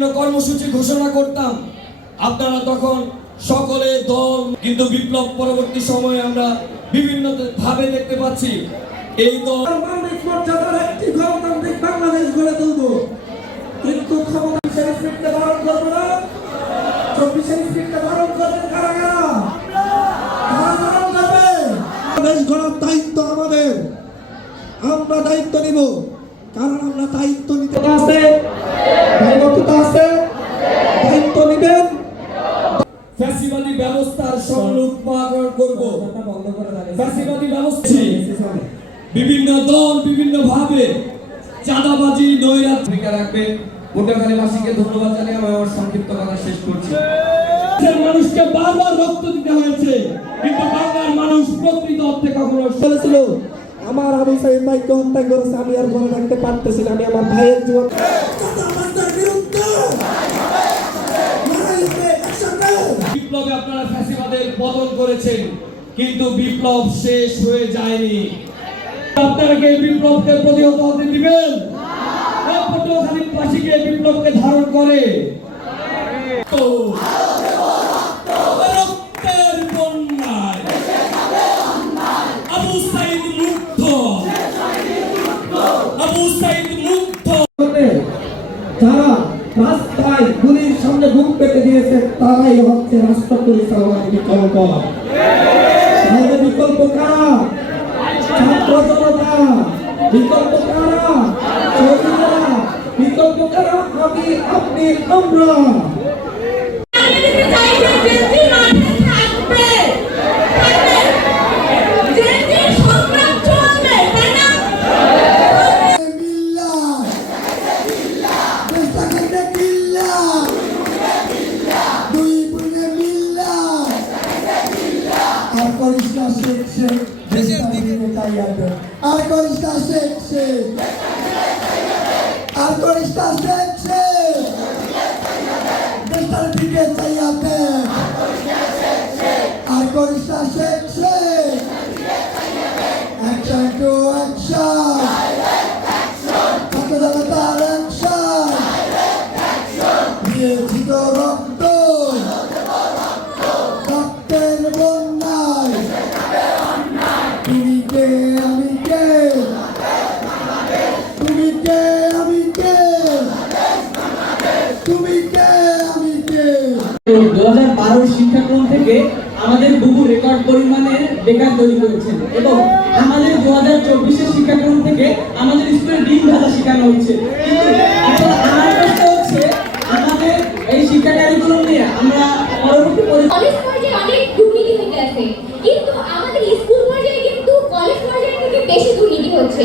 বিভিন্ন কর্মসূচি ঘোষণা করতাম। আপনারা তখন সকলে দল কিন্তু বিপ্লব পরবর্তী সময়ে আমরা বিভিন্ন ভাবে দেখতে পাচ্ছি এই দল একটি গণতান্ত্রিক বাংলাদেশ গড়ে তুলব। কিন্তু ক্ষমতা করব না। চব্বিশের গড়ার দায়িত্ব আমাদের। আমরা দায়িত্ব নিব। কারণ আমরা দায়িত্ব নিতে আছে করব ফ্যাসিবাদী ব্যবস্থা বিভিন্ন দল বিভিন্ন ভাবে চাঁদাবাজি নৈরাজ্য। ভূমিকা রাখবে। পটুয়াখালীবাসীকে ধন্যবাদ জানিয়ে আমি আমার সংক্ষিপ্ত কথা শেষ করছি। মানুষকে বারবার রক্ত দিতে হয়েছে কিন্তু বাংলার মানুষ প্রকৃত অর্থে কখনো বলেছিল আমার আবু সাইদ ভাইকে হত্যা করেছে আমি আর ঘরে থাকতে পারতেছি আমি আমার ভাইয়ের জীবন বিপ্লবে আপনারা ফ্যাসিবাদের পতন করেছেন। কিন্তু বিপ্লব শেষ হয়ে যায়নি। আপনারা কি বিপ্লবকে প্রতিহত হতে দিবেন। পটুয়াখালী বাসীকে বিপ্লবকে ধারণ করে। তো, তারাই হচ্ছে রাষ্ট্র পরিচালনার বিকল্প বিকল্প কারা ছাত্র জনতা বিকল্প কারা বিকল্প কারা আমি আপনি আমরা আর করিস না শেখ শেখ আর করিস না শেখ শেখ দেশটার দিকে চাইয়াতে আর করিস না শেখ শেখ অ্যাকশন টু অ্যাকশন ছাত্র জনতার থেকে আমাদের বহু রেকর্ড পরিমাণে বেকার তৈরি করেছেন এবং আমাদের দু হাজার চব্বিশের শিক্ষাক্রম থেকে আমাদের স্কুলে ডিম ভাজা শেখানো হচ্ছে। কিন্তু এখন আমার প্রশ্ন হচ্ছে, আমাদের এই শিক্ষা কারিকুলাম নিয়ে আমরা পরবর্তী কিন্তু আমাদের স্কুল পর্যায়ে কিন্তু কলেজ পর্যায়ে থেকে বেশি দুর্নীতি হচ্ছে।